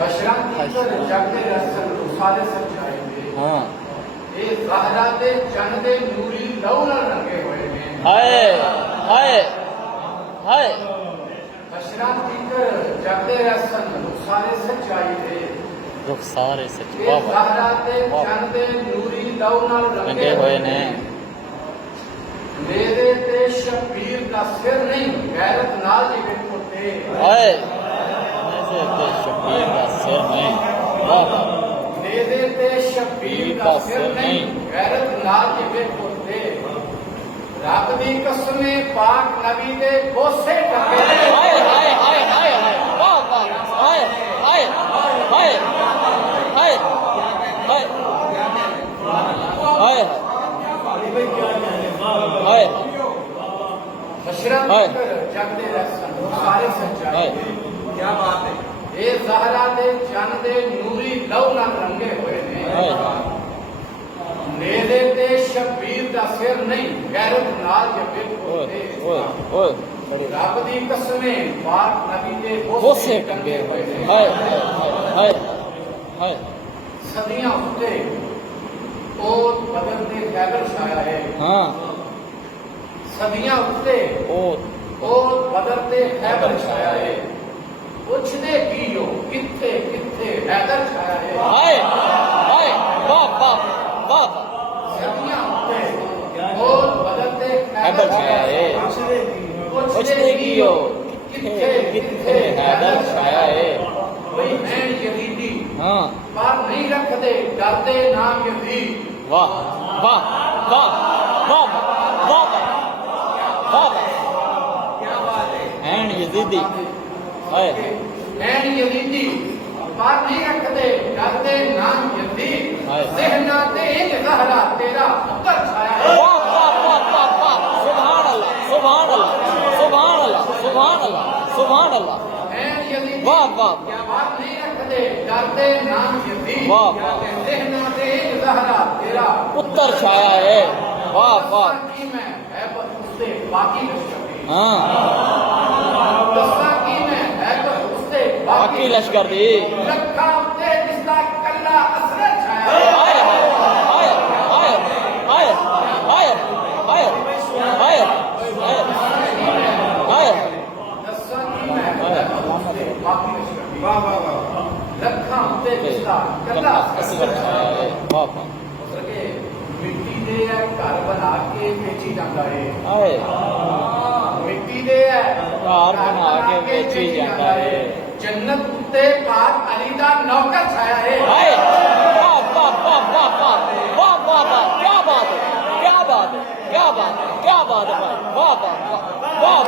बशरंती कर जगदे रसन सारे सजाएंगे। हाँ ये ज़हरा दे जन दे नूरी लहू नाल रंगे होए ने। हाय हाय हाय बशरंती कर जगदे रसन सारे सजाएंगे। रुख सारे सच ये ज़हरा दे जन दे नूरी लहू नाल रंगे हुए ने। मेरे ते शबीर का सिर नहीं गैरत नाल जिवे पोते। हाय मेरे ते शबीर का सिर नहीं। वाह वाह मेरे ते शबीर का सिर नहीं गैरत नाल जिवे पोते। रब दी कसमे पाक नबी दे बोसे टके। हाय हाय हाय हाय हाय वाह वाह हाय हाय हाय हाय हाय हाय हाय बशरंती कर जगदे रसन सारे सजाए। क्या बात है। ये ज़हरा दे जन दे नूरी लहू नाल रंगे हुए ने। मेरे ते शबीर दा सिर नहीं गैरत नाल जिवे पोते। ओए ओए रब दी कसमे पाक नबी दे बोसे टंगे हुए ने। हाय हाय हाय सदियां उत्ते और बदलते खैबर छाया है। हाँ सदियां उत्ते और बदलते खैबर छाया है। पुछदे की हो किथे किथे हैदर छाया है। हाय हाय वाह वाह वाह सदियां उत्ते और बदलते हैदर छाया है। पुछदे की हो किथे किथे हैदर छाया है। कोई है यजीदी हाँ पर नहीं रखदे डरदे नाम यजीद। वाह वाह वाह वाह वाह वाह क्या बात है। एंड यजीदी हाय ऐन यजीदी पर नहीं रखदे डरदे नाम यजीद। हाय। ज़हना ते इन ज़हरा तेरा पुत्र छाया है। वाह वाह वाह वाह वाह सुभान अल्लाह सुभान अल्लाह सुभान अल्लाह सुभान अल्लाह सुभान अल्लाह ऐन यजीदी वाह वाह क्या बात नहीं रखदे डरदे नाम यजीद। वाह वाह ज़हना ते इन ज़हरा तेरा पुत्र छाया है। वाह वाह की मैं है बस उससे बाकी लश्कर। हाँ दस्ता की मैं है बस उससे बाकी लश्कर दी। रखा ते जिसका कल्ला असर छाया है। हाय हाय हाय हाय हाय हाय हाय हाय हाय दस्ता की मैं है बस उससे बाकी लश्कर। वाह वाह वाह। रखा ते जिसका कल्ला असर छाया है। वाह वाह मिट्टी दे घर बना के बेची जाता है। हाय मिट्टी दे घर बना के बेची जाता है। जन्नत उत्ते पाक अली दा नौकर छाया है। हाय वाह वाह वाह वाह वाह वाह वाह वाह क्या बात है क्या बात है क्या बात है क्या बात है भाई वाह वाह वाह वाह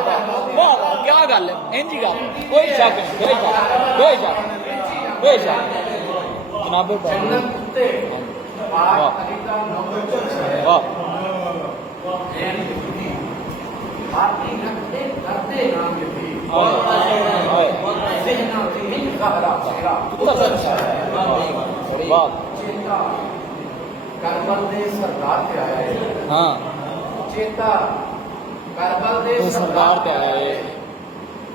वाह वाह क्या गल है इंजी गल कोई शक नहीं कोई शक कोई शक जनाबे जन्नत उत्ते पाक अली दा नौकर छाया है। वाह बाकी रखते करते नाम यजीद। हाय ज़हना ते इन ज़हरा तेरा पुत्र छाया है। वाह चेता करबल दे सरदार ते आया है। हाँ चेता करबल दे तो सरदार पे आया है।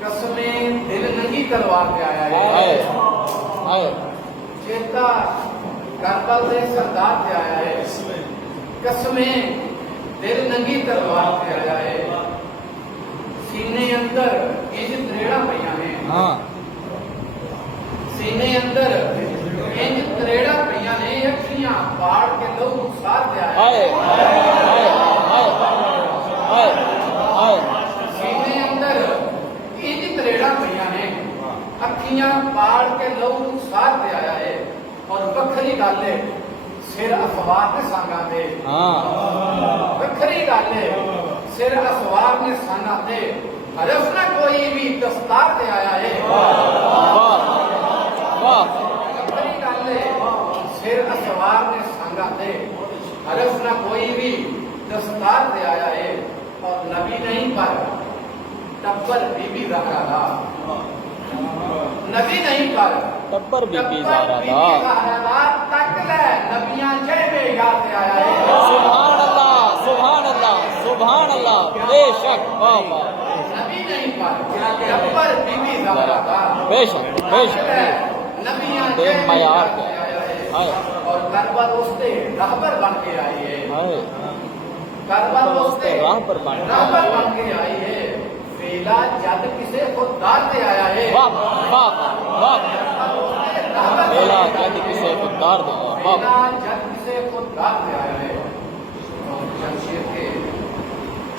कसमे दिल नंगी तलवार पे आया हाय है। हाय चेता करबल दे सरदार पे आया है। कसमे दिल नंगी तलवार पे आया है। सीने अंदर इंज त्रेड़ा पईयां ने। हाँ सीने अंदर इंज त्रेड़ा पईयां ने। अखियां फाड़ के लहू सार पे आया हाय है। हाय हाय हाय हाय सीने अंदर इंज त्रेड़ा पईयां ने। अखियां फाड़ के लहू सार पे आया है। और वखरी गल है सिर अखबार ने सांगा दे। हाँ वखरी गल है सिर अखबार ने सांगा दे। हरफ न कोई भी दस्तार पे आया है। वाह वाह वखरी गल है सिर अखबार ने सांगा दे। हरफ न कोई भी दस्तार पे आया है। और नबी नहीं पर टब्बर बीबी ज़हरा था। नबी नहीं पर टब्बर बीबी ज़हरा था। तक ले नबियां जैबे याद से आया है। सुभान अल्लाह सुभान अल्लाह सुभान अल्लाह बेशक वाह वाह नबी नहीं पर टब्बर बीबी ज़हरा था। बेशक बेशक नबियां बेमयार के आया है हाय और करबल उसते रहबर बन के आई है। हाय करबल उसते राह पर बन रहबर बन के आई है। वेला जद किसे खुदार ते आया है। वाह वाह वाह बेला जद किसे खुदार दे वाह वेला जद किसे खुदार ते आया है। और जमशेद के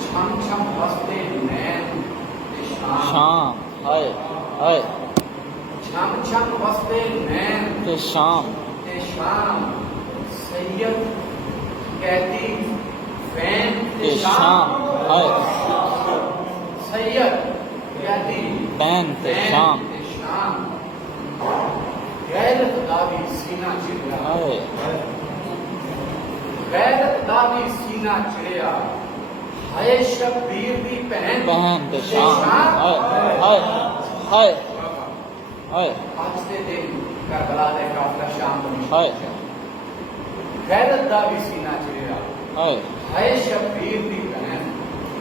छम छम बसते नैन ते शाम हाय हाय छम छम बसते नैन ते शाम ते शाम सैयद कैदी फैन ते शाम हाय सैयद कैदी बैन ते शाम ते शाम गैरत दावी सीना चिड़िया हाय गैरत दावी सीना चिड़िया हाय शब्बीर दी बहन ते शाम हाय हाय हाय हाय आज के दिन करबला दे काफला शाम को हाय गैरत दावी सीना चिड़िया हाय हाय शब्बीर दी बहन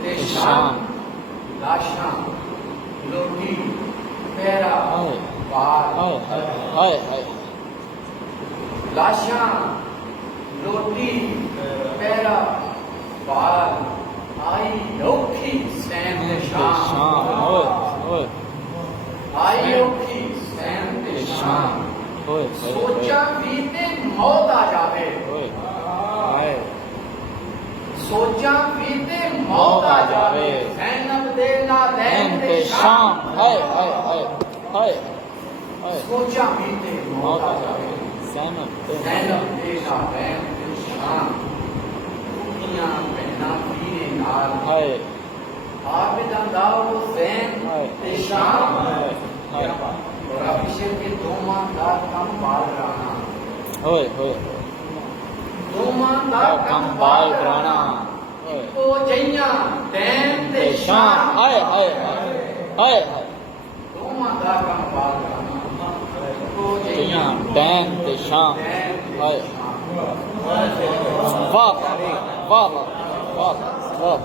ते ते शाम शाम लाशां लोटी पैरा हाय बार हाय हाय हाय लाशां लोटी पैरा बार आई औखी सैन ते ते शाम शाम ओए ओए आई औखी सैन ते ते शाम शाम ओए सोचा भी ते मौत आ जावे ओए हाय सोचा भी ते मौत आ जावे ज़ैनब दे नादैन ते शाम हाय हाय हाय हाय हाय सोचा भी ते मौत आ जावे सैनब ज़ैनब दे नादैन ते शाम दुनिया पहना पीने नाल हाय आबिद अंदाओ ज़ैन हाय ते शाम हाय हाय और अभिषेक के दो मानदार कम बाल राना ओए ओए दो मानदार कम बाल राणा ओए को जइया दैन ते ते शाम शाम हाय हाय हाय दो मानदार कम बाल राना को जइया जइया बैन ते शाम दैन ते हाय शाम वाह वाह वाह वाह